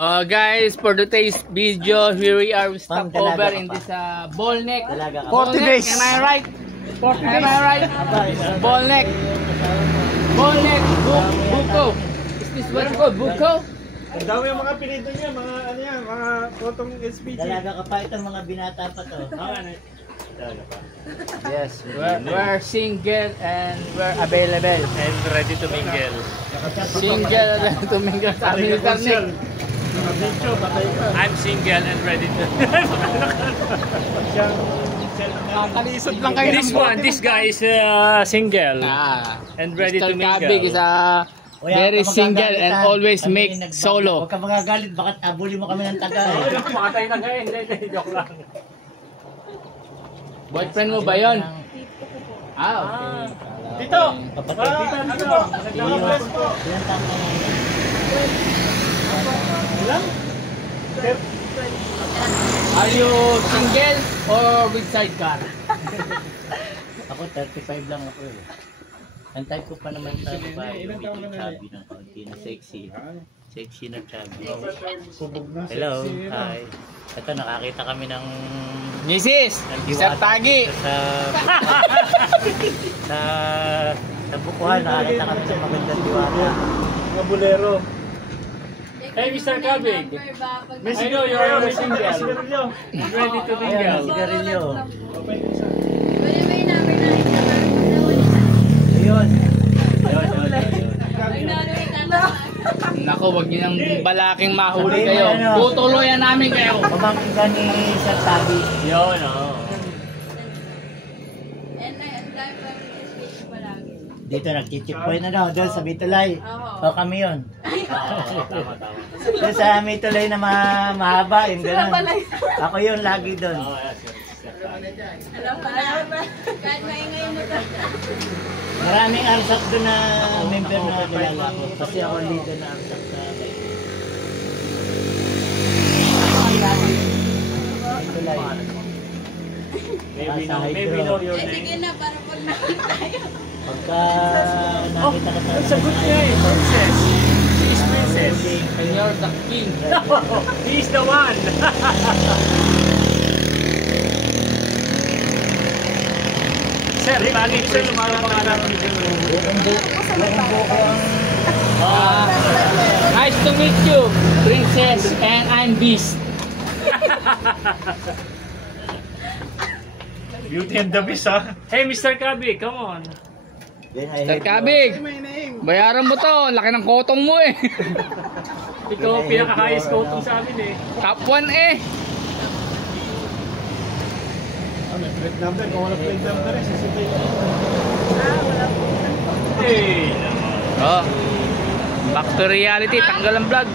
Guys, for today's video, here we are. We stop over in this ball neck. 40 days. Am I right? 40 days. Am I right? Ball neck. Ball neck. Buko. Is this what you call buko? Ang dami yung mga pinito niya, mga ano yan, mga kotong SPG. Dalaga ka pa itong mga binata pa to. Dalaga pa. Yes, we're single and we're available. And ready to mingle. Single and ready to mingle sa amin ni Carnick. I'm single and ready to. Kalisod lang kayo. This guy is single and ready to Mr. mingle. Kabig is very single and always make solo. Huwag ka magagalit, bakit abuli mo kami ng taga? Pakatay na ngayon. Hindi, joke lang. Boyfriend mo ba yun? Okay. Dito! Kapatid. Dito! Nag-bless po! Ilan taon ka na? Ilan? Are you single or with sidecar? Ako 35 lang ako eh. Ang type ko pa naman sa babae, yung medyo chubby ng kaunti na sexy. Sexy na chubby. Hello, hi. Ito, nakakita kami ng Mrs. Sir Tagi. Sa bukuhan, nakakita kami ng magandang diwata. Mga bulero. Hey, Mr. Kabig. I know you're single. Ready to Ayan, mingle. sigarilyo. Ayun. Ayun. Naku, wag niyo nang balaking mahuli kayo. Tutuloyan namin kayo. Pamangkin ka ni Sir Tabi. Yun, oo. Dito nagchichippoy na daw, doon sa Bitulay. O kami yun. Tama. Doon sa Mitulay na mahaba, yung gano'n. Ako yun, lagi doon. Alam ko na. Kahit maingay mo ka. Maraming arsak doon na member na kilala ko. Kasi ako leader na arsak sa Mitulay. Maybe know your name. Sige na, para pag nakita tayo. Pagka nakita ka sa... Sagot niya eh, princess. She is princess. And you're the king. He is the one. Sir, lagi siya lumalabang ng Nice to meet you, princess, and I'm beast. Beauty and the Beast, ha? Hey, Mr. Kabig, come on. Sir Kabig, bayaran mo to. Laki ng kotong mo eh. Ikaw ang pinaka-highest kotong sa amin eh. Top 1 eh. May plate number. Kung wala plate number, sisipin. Hey! Oh. Back to reality, tanggal ang vlog.